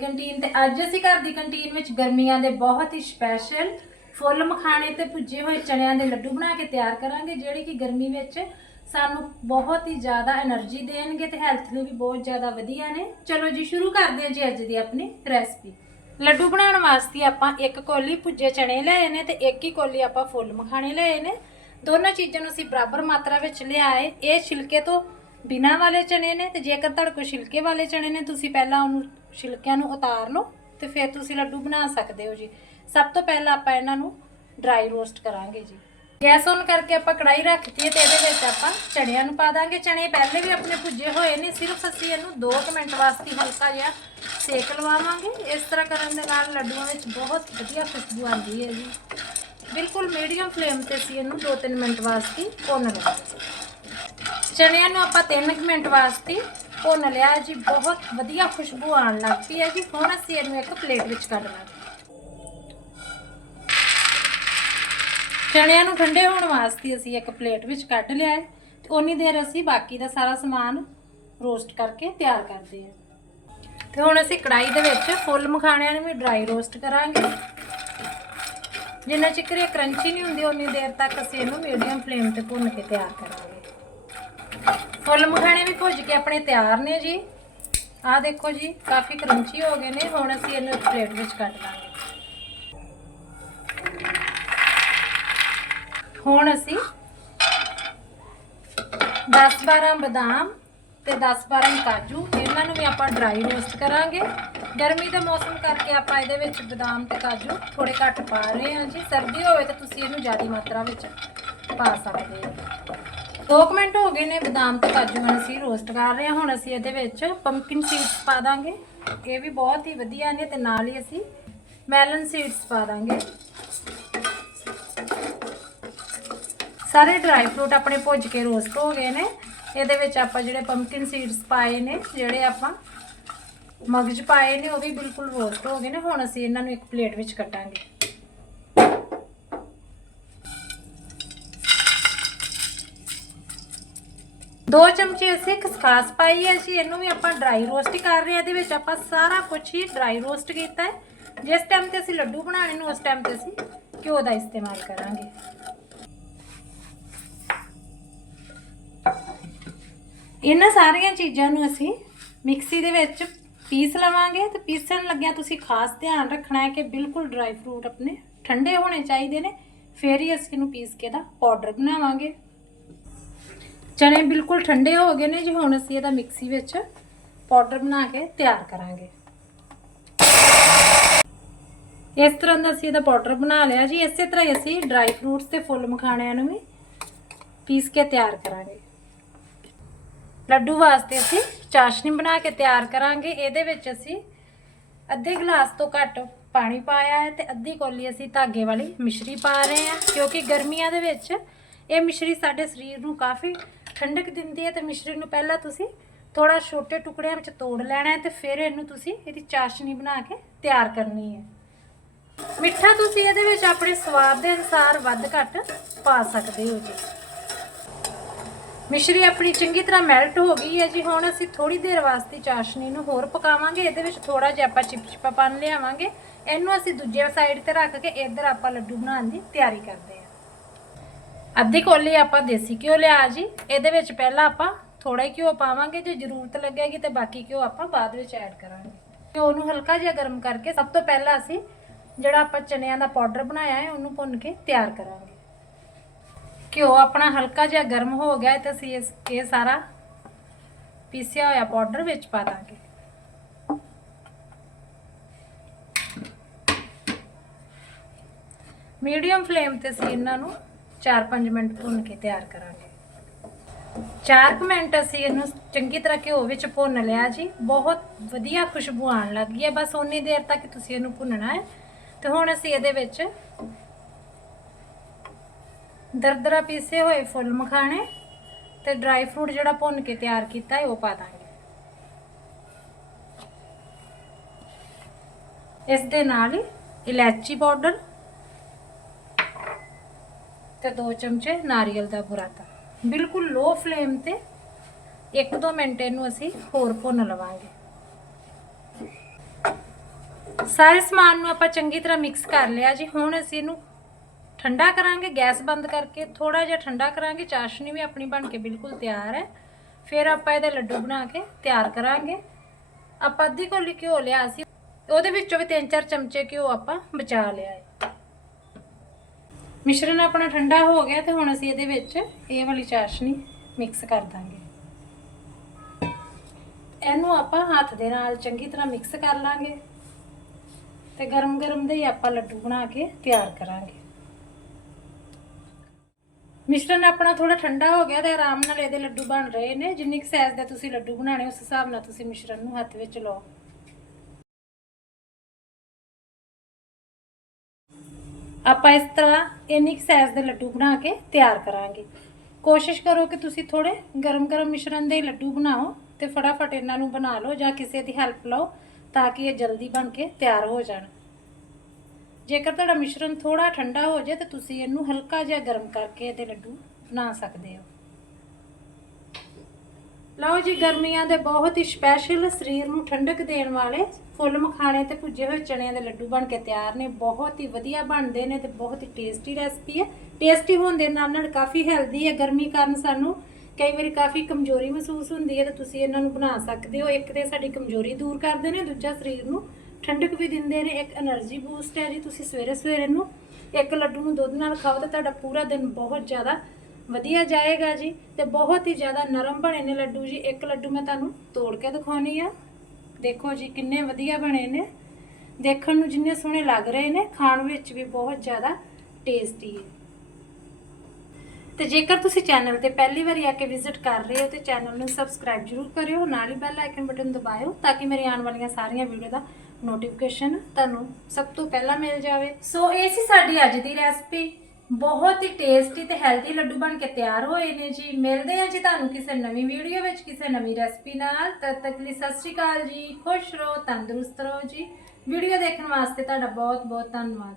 Canteen ਤੇ ਅੱਜ ਅਸੀਂ ਘਰ ਦੀ ਕੰਟੀਨ ਵਿੱਚ ਗਰਮੀਆਂ ਦੇ ਬਹੁਤ ਹੀ ਸਪੈਸ਼ਲ ਫੁੱਲ ਮਖਾਣੇ ਤੇ ਭੁੱਜੇ ਹੋਏ ਚਣਿਆਂ ਦੇ ਲੱਡੂ ਬਣਾ ਕੇ ਤਿਆਰ ਕਰਾਂਗੇ, ਜਿਹੜੇ ਕਿ ਗਰਮੀ ਵਿੱਚ ਸਾਨੂੰ ਬਹੁਤ ਹੀ ਜ਼ਿਆਦਾ એનર્ਜੀ ਦੇਣਗੇ ਤੇ ਹੈਲਥ ਨੂੰ ਵੀ ਬਹੁਤ ਜ਼ਿਆਦਾ ਵਧੀਆ ਨੇ। ਚਲੋ ਜੀ, ਸ਼ੁਰੂ ਕਰਦੇ ਹਾਂ ਜੀ ਅੱਜ ਦੀ ਆਪਣੀ ਰੈਸਪੀ ਲੱਡੂ ਬਣਾਉਣ ਵਾਸਤੇ ਆਪਾਂ ਇੱਕ ਕੋਲੀ ਭੁੱਜੇ ਚਣੇ ਲਏ ਨੇ ਤੇ ਇੱਕ ਹੀ ਕੋਲੀ ਆਪਾਂ ਫੁੱਲ ਮਖਾਣੇ ਲਏ ਨੇ। ਦੋਨਾਂ ਚੀਜ਼ਾਂ ਨੂੰ ਅਸੀਂ ਬਰਾਬਰ ਮਾਤਰਾ ਵਿੱਚ ਲਿਆਏ। ਇਹ ਛਿਲਕੇ ਤੋਂ ਬਿਨਾ ਵਾਲੇ ਚਣੇ ਨੇ ਤੇ ਜੇਕਰ ਤੁਹਾਡੇ ਕੋਲ ਛਿਲਕੇ ਵਾਲੇ ਚਣੇ ਨੇ, ਤੁਸੀਂ ਪਹਿਲਾਂ ਉਹਨੂੰ ਛਿਲਕਿਆਂ ਨੂੰ ਉਤਾਰ ਲਓ ਤੇ ਫਿਰ ਤੁਸੀਂ ਲੱਡੂ ਬਣਾ ਸਕਦੇ ਹੋ ਜੀ। ਸਭ ਤੋਂ ਪਹਿਲਾਂ ਆਪਾਂ ਇਹਨਾਂ ਨੂੰ ਡਰਾਈ ਰੋਸਟ ਕਰਾਂਗੇ ਜੀ। ਗੈਸ ਔਨ ਕਰਕੇ ਆਪਾਂ ਕੜਾਈ ਰੱਖਤੀ ਹੈ ਤੇ ਇਹਦੇ ਵਿੱਚ ਆਪਾਂ ਚਣਿਆਂ ਨੂੰ ਪਾ ਦਾਂਗੇ। ਚਣੇ ਪਹਿਲੇ ਵੀ ਆਪਣੇ ਭੁੱਜੇ ਹੋਏ ਨੇ, ਸਿਰਫ ਅਸੀਂ ਇਹਨੂੰ 2 ਮਿੰਟ ਵਾਸਤੇ ਹਲਕਾ ਜਿਹਾ ਸੇਕ ਲਵਾਵਾਂਗੇ। ਇਸ ਤਰ੍ਹਾਂ ਕਰਨ ਦੇ ਨਾਲ ਲੱਡੂਆਂ ਵਿੱਚ ਬਹੁਤ ਵਧੀਆ ਖੁਸ਼ਬੂ ਆਉਂਦੀ ਹੈ ਜੀ। ਬਿਲਕੁਲ ਮੀਡੀਅਮ ਫਲੇਮ ਤੇ ਅਸੀਂ ਇਹਨੂੰ 2-3 ਮਿੰਟ ਵਾਸਤੇ ਭੁੰਨ ਲਵਾਂਗੇ। ਚਣਿਆਂ ਨੂੰ ਆਪਾਂ 3 ਮਿੰਟ ਵਾਸਤੇ ਭੁੰਨ ਲਿਆ ਜੀ, ਬਹੁਤ ਵਧੀਆ ਖੁਸ਼ਬੂ ਆਉਣ ਲੱਗ ਪਈ ਹੈ ਜੀ। ਹੁਣ ਅਸੀਂ ਇਹਨੂੰ ਇੱਕ ਪਲੇਟ ਵਿੱਚ ਕੱਢ ਲਾਂਗੇ। ਚਣਿਆਂ ਨੂੰ ਠੰਡੇ ਹੋਣ ਵਾਸਤੇ ਅਸੀਂ ਇੱਕ ਪਲੇਟ ਵਿੱਚ ਕੱਢ ਲਿਆ ਹੈ ਤੇ ਉਨੀ ਦੇਰ ਅਸੀਂ ਬਾਕੀ ਦਾ ਸਾਰਾ ਸਮਾਨ ਰੋਸਟ ਕਰਕੇ ਤਿਆਰ ਕਰਦੇ ਹਾਂ। ਤੇ ਹੁਣ ਅਸੀਂ ਕੜਾਈ ਦੇ ਵਿੱਚ ਫੁੱਲ ਮਖਾਣਿਆਂ ਨੂੰ ਵੀ ਡਰਾਈ ਰੋਸਟ ਕਰਾਂਗੇ। ਜਿੰਨਾ ਚਿਕਰ ਇਹ ਕਰੰਚੀ ਨਹੀਂ ਹੁੰਦੀ ਉਨੀ ਦੇਰ ਤੱਕ ਅਸੀਂ ਇਹਨੂੰ ਮੀਡੀਅਮ ਫਲੇਮ ਤੇ ਭੁੰਨ ਕੇ ਤਿਆਰ ਕਰਾਂਗੇ। ਫੁੱਲ ਮਖਾਣੇ ਵੀ ਭੁੱਜ ਕੇ ਆਪਣੇ ਤਿਆਰ ਨੇ ਜੀ। ਆਹ ਦੇਖੋ ਜੀ, ਕਾਫੀ ਕਰੰਚੀ ਹੋ ਗਏ ਨੇ, ਹੁਣ ਅਸੀਂ ਇਹਨੂੰ ਪਲੇਟ ਵਿੱਚ ਕੱਢ ਲਾਂਗੇ। ਹੁਣ ਅਸੀਂ 10-12 ਬਦਾਮ ਤੇ 10-12 ਕਾਜੂ, ਇਹਨਾਂ ਨੂੰ ਵੀ ਆਪਾਂ ਡਰਾਈ ਰੋਸਟ ਕਰਾਂਗੇ। ਗਰਮੀ ਦੇ ਮੌਸਮ ਕਰਕੇ ਆਪਾਂ ਇਹਦੇ ਵਿੱਚ ਬਦਾਮ ਤੇ ਕਾਜੂ ਥੋੜੇ ਘੱਟ ਪਾ ਰਹੇ ਹਾਂ ਜੀ। ਸਰਦੀ ਹੋਵੇ ਤਾਂ ਤੁਸੀਂ ਇਹਨੂੰ ਜ਼ਿਆਦਾ ਮਾਤਰਾ ਵਿੱਚ ਪਾ ਸਕਦੇ ਹੋ। 2 ਮਿੰਟ ਹੋ ਗਏ ਨੇ, ਬਦਾਮ ਤੇ ਕਾਜੂ ਨੂੰ ਅਸੀਂ ਰੋਸਟ ਕਰ ਰਹੇ ਹਾਂ। ਹੁਣ ਅਸੀਂ ਇਹਦੇ ਵਿੱਚ ਪੰਪਕਿਨ ਸੀਡਸ ਪਾ ਦਾਂਗੇ। ਇਹ ਵੀ ਬਹੁਤ ਹੀ ਵਧੀਆ ਨੇ ਤੇ ਨਾਲ ਹੀ ਅਸੀਂ ਮੈਲਨ ਸੀਡਸ ਪਾ ਦਾਂਗੇ। ਸਾਰੇ ਡਰਾਈ ਫਰੂਟ ਆਪਣੇ ਭੁੱਜ ਕੇ ਰੋਸਟ ਹੋ ਗਏ ਨੇ। ਇਹਦੇ ਵਿੱਚ ਆਪਾਂ ਜਿਹੜੇ ਪੰਪਕਿਨ ਸੀਡਸ ਪਾਏ ਨੇ, ਜਿਹੜੇ ਆਪਾਂ ਮਗਜ ਪਾਏ ਨੇ, ਉਹ ਵੀ ਬਿਲਕੁਲ ਰੋਸਟ ਹੋ ਗਏ ਨੇ। ਹੁਣ ਅਸੀਂ ਇਹਨਾਂ ਨੂੰ ਇੱਕ ਪਲੇਟ ਵਿੱਚ ਕੱਟਾਂਗੇ। ਦੋ ਚਮਚੇ ਅਸੀਂ ਖਸਖਾਸ ਪਾਈ ਹੈ ਜੀ, ਇਹਨੂੰ ਵੀ ਆਪਾਂ ਡਰਾਈ ਰੋਸਟ ਹੀ ਕਰ ਰਹੇ ਹਾਂ। ਇਹਦੇ ਵਿੱਚ ਆਪਾਂ ਸਾਰਾ ਕੁਝ ਹੀ ਡਰਾਈ ਰੋਸਟ ਕੀਤਾ ਹੈ। ਜਿਸ ਟਾਈਮ ਤੇ ਅਸੀਂ ਲੱਡੂ ਬਣਾਉਣੇ ਨੂੰ, ਉਸ ਟਾਈਮ ਤੇ ਅਸੀਂ ਘਿਓ ਦਾ ਇਸਤੇਮਾਲ ਕਰਾਂਗੇ। ਇਹਨਾਂ ਸਾਰੀਆਂ ਚੀਜ਼ਾਂ ਨੂੰ ਅਸੀਂ ਮਿਕਸੀ ਦੇ ਵਿੱਚ ਪੀਸ ਲਵਾਂਗੇ ਤੇ ਪੀਸਣ ਲੱਗਿਆ ਤੁਸੀਂ ਖਾਸ ਧਿਆਨ ਰੱਖਣਾ ਹੈ ਕਿ ਬਿਲਕੁਲ ਡਰਾਈ ਫਰੂਟ ਆਪਣੇ ਠੰਡੇ ਹੋਣੇ ਚਾਹੀਦੇ ਨੇ। ਫੇਰ ਹੀ ਅਸੀਂ ਇਹਨੂੰ ਪੀਸ ਕੇ ਦਾ ਪਾਊਡਰ ਬਣਾਵਾਂਗੇ। ਚਨੇ ਬਿਲਕੁਲ ਠੰਡੇ ਹੋ ਗਏ ਨੇ ਜੀ, ਹੁਣ ਅਸੀਂ ਇਹਦਾ ਮਿਕਸੀ ਵਿੱਚ ਪਾਊਡਰ ਬਣਾ ਕੇ ਤਿਆਰ ਕਰਾਂਗੇ। ਇਸ ਤਰ੍ਹਾਂ ਦਾ ਅਸੀਂ ਇਹਦਾ ਪਾਊਡਰ ਬਣਾ ਲਿਆ ਜੀ। ਇਸੇ ਤਰ੍ਹਾਂ ਹੀ ਅਸੀਂ ਡਰਾਈ ਫਰੂਟਸ ਤੇ ਫੁੱਲ ਮਖਾਣਿਆਂ ਨੂੰ ਵੀ ਪੀਸ ਕੇ ਤਿਆਰ ਕਰਾਂਗੇ। ਲੱਡੂ ਵਾਸਤੇ ਅਸੀਂ ਚਾਸ਼ਨੀ ਬਣਾ ਕੇ ਤਿਆਰ ਕਰਾਂਗੇ। ਇਹਦੇ ਵਿੱਚ ਅਸੀਂ ਅੱਧੇ ਗਲਾਸ ਤੋਂ ਘੱਟ ਪਾਣੀ ਪਾਇਆ ਹੈ ਤੇ ਅੱਧੀ ਕੋਲੀ ਅਸੀਂ ਧਾਗੇ ਵਾਲੀ ਮਿਸ਼ਰੀ ਪਾ ਰਹੇ ਹਾਂ, ਕਿਉਂਕਿ ਗਰਮੀਆਂ ਦੇ ਵਿੱਚ ਇਹ ਮਿਸ਼ਰੀ ਸਾਡੇ ਸਰੀਰ ਨੂੰ ਕਾਫੀ ਠੰਡਕ ਦਿੰਦੀ ਹੈ ਤੇ ਮਿਸ਼ਰੀ ਨੂੰ ਪਹਿਲਾਂ ਤੁਸੀਂ ਥੋੜਾ ਛੋਟੇ ਟੁਕੜਿਆਂ ਵਿੱਚ ਤੋੜ ਲੈਣਾ ਹੈ ਤੇ ਫਿਰ ਇਹਨੂੰ ਤੁਸੀਂ ਇਹਦੀ ਚਾਸ਼ਨੀ ਬਣਾ ਕੇ ਤਿਆਰ ਕਰਨੀ ਹੈ। ਮਿੱਠਾ ਤੁਸੀਂ ਇਹਦੇ ਵਿੱਚ ਆਪਣੇ ਸਵਾਦ ਦੇ ਅਨੁਸਾਰ ਵੱਧ ਘੱਟ ਪਾ ਸਕਦੇ ਹੋ ਜੀ। ਮਿਸ਼ਰੀ ਆਪਣੀ ਚੰਗੀ ਤਰ੍ਹਾਂ ਮੈਲਟ ਹੋ ਗਈ ਹੈ ਜੀ। ਹੁਣ ਅਸੀਂ ਥੋੜੀ ਦੇਰ ਵਾਸਤੇ ਚਾਸ਼ਨੀ ਨੂੰ ਹੋਰ ਪਕਾਵਾਂਗੇ। ਇਹਦੇ ਵਿੱਚ ਥੋੜਾ ਜਿਹਾ ਆਪਾਂ ਚਿਪਚਿਪਾਪਨ ਲਿਆਵਾਂਗੇ। ਇਹਨੂੰ ਅਸੀਂ ਦੂਜੇ ਸਾਈਡ ਤੇ ਰੱਖ ਕੇ ਇੱਧਰ ਆਪਾਂ ਲੱਡੂ ਬਣਾਉਣ ਦੀ ਤਿਆਰੀ ਕਰਦੇ ਹਾਂ। ਅੱਧੀ ਕੋਲੀ ਆਪਾਂ ਦੇਸੀ ਘਿਓ ਲਿਆ ਜੀ। ਇਹਦੇ ਵਿੱਚ ਪਹਿਲਾਂ ਆਪਾਂ ਥੋੜਾ ਹੀ ਘਿਓ ਪਾਵਾਂਗੇ, ਜੇ ਜ਼ਰੂਰਤ ਲੱਗੇਗੀ ਤੇ ਬਾਕੀ ਘਿਓ ਆਪਾਂ ਬਾਅਦ ਵਿੱਚ ਐਡ ਕਰਾਂਗੇ। ਘਿਓ ਨੂੰ ਹਲਕਾ ਜਿਹਾ ਗਰਮ ਕਰਕੇ ਸਭ ਤੋਂ ਪਹਿਲਾਂ ਅਸੀਂ ਜਿਹੜਾ ਆਪਾਂ ਚਨਿਆਂ ਦਾ ਪਾਊਡਰ ਬਣਾਇਆ ਹੈ, ਉਹਨੂੰ ਭੁੰਨ ਕੇ ਤਿਆਰ ਕਰਾਂਗੇ। ਘਿਓ ਆਪਣਾ ਹਲਕਾ ਜਿਹਾ ਗਰਮ ਹੋ ਗਿਆ ਤੇ ਅਸੀਂ ਇਹ ਸਾਰਾ ਪੀਸਿਆ ਹੋਇਆ ਪਾਊਡਰ ਵਿੱਚ ਪਾ ਦਾਂਗੇ। ਮੀਡੀਅਮ ਫਲੇਮ ਤੇ ਅਸੀਂ ਇਹਨਾਂ ਨੂੰ 4-5 ਮਿੰਟ ਭੁੰਨ ਕੇ ਤਿਆਰ ਕਰਾਂਗੇ। 4 ਮਿੰਟ ਅਸੀਂ ਇਹਨੂੰ ਚੰਗੀ ਤਰ੍ਹਾਂ ਘਿਓ ਵਿੱਚ ਭੁੰਨ ਲਿਆ ਜੀ। ਬਹੁਤ ਵਧੀਆ ਖੁਸ਼ਬੂ ਆਉਣ ਲੱਗ ਗਈ ਹੈ। ਬਸ ਉਨੀ ਦੇਰ ਤੱਕ ਤੁਸੀਂ ਇਹਨੂੰ ਭੁੰਨਣਾ ਹੈ। ਤੇ ਹੁਣ ਅਸੀਂ ਇਹਦੇ ਵਿੱਚ ਦਰਦਰਾ ਪੀਸੇ ਹੋਏ ਫੁੱਲ ਮਖਾਣੇ ਤੇ ਡਰਾਈ ਫਰੂਟ ਜਿਹੜਾ ਭੁੰਨ ਕੇ ਤਿਆਰ ਕੀਤਾ ਹੈ, ਉਹ ਪਾ ਦਾਂਗੇ। ਇਸ ਦੇ ਨਾਲ ਹੀ ਇਲਾਇਚੀ ਪਾਊਡਰ ਤੇ 2 ਚਮਚੇ ਨਾਰੀਅਲ ਦਾ ਬੁਰਾਤਾ ਬਿਲਕੁਲ ਲੋ ਫਲੇਮ ਤੇ 1-2 ਮਿੰਟ ਇਹਨੂੰ ਅਸੀਂ ਹੋਰ ਭੁੰਨ ਲਵਾਂਗੇ। ਸਾਰੇ ਸਮਾਨ ਨੂੰ ਆਪਾਂ ਚੰਗੀ ਤਰ੍ਹਾਂ ਮਿਕਸ ਕਰ ਲਿਆ ਜੀ। ਹੁਣ ਅਸੀਂ ਇਹਨੂੰ ਠੰਡਾ ਕਰਾਂਗੇ, ਗੈਸ ਬੰਦ ਕਰਕੇ ਥੋੜਾ ਜਿਹਾ ਠੰਡਾ ਕਰਾਂਗੇ। ਚਾਸ਼ਨੀ ਵੀ ਆਪਣੀ ਬਣ ਕੇ ਬਿਲਕੁਲ ਤਿਆਰ ਹੈ। ਫਿਰ ਆਪਾਂ ਇਹਦੇ ਲੱਡੂ ਬਣਾ ਕੇ ਤਿਆਰ ਕਰਾਂਗੇ। ਆਪਾਂ ਅੱਧੀ ਕੋਲੀ ਘਿਓ ਲਿਆ ਸੀ। ਉਹਦੇ ਵਿੱਚੋਂ ਵੀ 3-4 ਚਮਚੇ ਘਿਓ ਆਪਾਂ ਬਚਾ ਲਿਆ ਹੈ। ਮਿਸ਼ਰਣ ਆਪਣਾ ਠੰਡਾ ਹੋ ਗਿਆ ਤੇ ਹੁਣ ਅਸੀਂ ਇਹਦੇ ਵਿੱਚ ਇਹ ਵਾਲੀ ਚਾਸ਼ਨੀ ਮਿਕਸ ਕਰ ਦਾਂਗੇ। ਇਹਨੂੰ ਆਪਾਂ ਹੱਥ ਦੇ ਨਾਲ ਚੰਗੀ ਤਰ੍ਹਾਂ ਮਿਕਸ ਕਰ ਲਾਂਗੇ ਤੇ ਗਰਮ ਗਰਮ ਦੇ ਹੀ ਆਪਾਂ ਲੱਡੂ ਬਣਾ ਕੇ ਤਿਆਰ ਕਰਾਂਗੇ। ਮਿਸ਼ਰਣ ਆਪਣਾ ਥੋੜਾ ਠੰਡਾ ਹੋ ਗਿਆ ਤੇ ਆਰਾਮ ਨਾਲ ਇਹਦੇ ਲੱਡੂ ਬਣ ਰਹੇ ਨੇ। ਜਿੰਨੀ ਕੁ ਸਾਈਜ਼ ਦਾ ਤੁਸੀਂ ਲੱਡੂ ਬਣਾਣੇ ਉਸ ਹਿਸਾਬ ਨਾਲ ਤੁਸੀਂ ਮਿਸ਼ਰਣ ਨੂੰ ਹੱਥ ਵਿੱਚ ਲਓ। ਆਪਾਂ ਇਸ ਤਰ੍ਹਾਂ ਇੰਨੀ ਕੁ ਸਾਈਜ਼ ਦੇ ਲੱਡੂ ਬਣਾ ਕੇ ਤਿਆਰ ਕਰਾਂਗੇ। ਕੋਸ਼ਿਸ਼ ਕਰੋ ਕਿ ਤੁਸੀਂ ਥੋੜੇ ਗਰਮ-ਗਰਮ ਮਿਸ਼ਰਣ ਦੇ ਲੱਡੂ ਬਣਾਓ ਤੇ ਫਟਾਫਟ ਇਹਨਾਂ ਨੂੰ ਬਣਾ ਲਓ ਜਾਂ ਕਿਸੇ ਦੀ ਹੈਲਪ ਲਓ ਤਾਂ ਕਿ ਇਹ ਜਲਦੀ ਬਣ ਕੇ ਤਿਆਰ ਹੋ ਜਾਣ। ਜੇਕਰ ਤੁਹਾਡਾ ਮਿਸ਼ਰਣ ਥੋੜਾ ਠੰਡਾ ਹੋ ਜਾਏ ਤਾਂ ਤੁਸੀਂ ਇਹਨੂੰ ਹਲਕਾ ਜਿਹਾ ਗਰਮ ਕਰਕੇ ਇਹਦੇ ਲੱਡੂ ਬਣਾ ਸਕਦੇ ਹੋ। ਲਓ ਜੀ, ਗਰਮੀਆਂ ਦੇ ਬਹੁਤ ਹੀ ਸਪੈਸ਼ਲ ਸਰੀਰ ਨੂੰ ਠੰਡਕ ਦੇਣ ਵਾਲੇ ਫੁੱਲ ਮਖਾਣੇ ਤੇ ਭੁੱਜੇ ਹੋਏ ਚਣਿਆਂ ਦੇ ਲੱਡੂ ਬਣ ਕੇ ਤਿਆਰ ਨੇ। ਬਹੁਤ ਹੀ ਵਧੀਆ ਬਣਦੇ ਨੇ ਤੇ ਬਹੁਤ ਹੀ ਟੇਸਟੀ ਰੈਸਪੀ ਹੈ। ਟੇਸਟੀ ਹੋਣ ਦੇ ਨਾਲ ਨਾਲ ਕਾਫੀ ਹੈਲਦੀ ਹੈ। ਗਰਮੀ ਕਾਰਨ ਸਾਨੂੰ ਕਈ ਵਾਰੀ ਕਾਫੀ ਕਮਜ਼ੋਰੀ ਮਹਿਸੂਸ ਹੁੰਦੀ ਹੈ ਤਾਂ ਤੁਸੀਂ ਇਹਨਾਂ ਨੂੰ ਬਣਾ ਸਕਦੇ ਹੋ। ਇੱਕ ਤੇ ਸਾਡੀ ਕਮਜ਼ੋਰੀ ਦੂਰ ਕਰਦੇ ਨੇ, ਦੂਜਾ ਸਰੀਰ ਨੂੰ ਠੰਡਕ ਵੀ ਦਿੰਦੇ ਨੇ। ਇੱਕ એનર્ਜੀ ਬੂਸਟ ਹੈ ਜੀ, ਤੁਸੀਂ ਸਵੇਰੇ ਸਵੇਰੇ ਨੂੰ ਇੱਕ ਲੱਡੂ ਨੂੰ ਦੁੱਧ ਨਾਲ ਖਾਓ ਤਾਂ ਤੁਹਾਡਾ ਪੂਰਾ ਦਿਨ ਬਹੁਤ ਜ਼ਿਆਦਾ ਵਧੀਆ ਜਾਏਗਾ ਜੀ ਤੇ ਬਹੁਤ ਹੀ ਜ਼ਿਆਦਾ ਨਰਮ ਬਣੇ ਨੇ ਲੱਡੂ ਜੀ। ਇੱਕ ਲੱਡੂ ਮੈਂ ਤੁਹਾਨੂੰ ਤੋੜ ਕੇ ਦਿਖਾਉਣੀ ਆ। ਦੇਖੋ ਜੀ ਕਿੰਨੇ ਵਧੀਆ ਬਣੇ ਨੇ। ਦੇਖਣ ਨੂੰ ਜਿੰਨੇ ਸੋਹਣੇ ਲੱਗ ਰਹੇ ਨੇ, ਖਾਣ ਵਿੱਚ ਵੀ ਬਹੁਤ ਜ਼ਿਆਦਾ ਟੇਸਟੀ ਹੈ। ਤੇ ਜੇਕਰ ਤੁਸੀਂ ਚੈਨਲ ਤੇ ਪਹਿਲੀ ਵਾਰੀ ਆ ਕੇ ਵਿਜ਼ਿਟ ਕਰ ਰਹੇ ਹੋ ਤੇ ਚੈਨਲ ਨੂੰ ਸਬਸਕ੍ਰਾਈਬ ਜਰੂਰ ਕਰਿਓ, ਨਾਲ ਹੀ ਬੈਲ ਆਈਕਨ ਬਟਨ ਦਬਾਇਓ ਤਾਂ ਕਿ ਮੇਰੀ ਆਉਣ ਵਾਲੀਆਂ ਸਾਰੀਆਂ ਵੀਡੀਓ ਦਾ ਨੋਟੀਫਿਕੇਸ਼ਨ ਤੁਹਾਨੂੰ ਸਭ ਤੋਂ ਪਹਿਲਾਂ ਮਿਲ ਜਾਵੇ। ਸੋ ਇਹ ਸੀ ਸਾਡੀ ਅੱਜ ਦੀ ਰੈਸਪੀ ਬਹੁਤ ਹੀ ਟੇਸਟੀ ਤੇ ਹੈਲਦੀ ਲੱਡੂ ਬਣ ਕੇ ਤਿਆਰ ਹੋਏ ਨੇ ਜੀ। ਮਿਲਦੇ ਹਾਂ ਜੀ ਤੁਹਾਨੂੰ ਕਿਸੇ ਨਵੀਂ ਵੀਡੀਓ ਵਿੱਚ, ਕਿਸੇ ਨਵੀਂ ਰੈਸਪੀ ਨਾਲ। ਤਦ ਤੱਕ ਲਈ ਸਤਿ ਸ਼੍ਰੀ ਅਕਾਲ ਜੀ। ਖੁਸ਼ ਰਹੋ, ਤੰਦਰੁਸਤ ਰਹੋ ਜੀ। ਵੀਡੀਓ ਦੇਖਣ ਵਾਸਤੇ ਤੁਹਾਡਾ ਬਹੁਤ ਬਹੁਤ ਧੰਨਵਾਦ।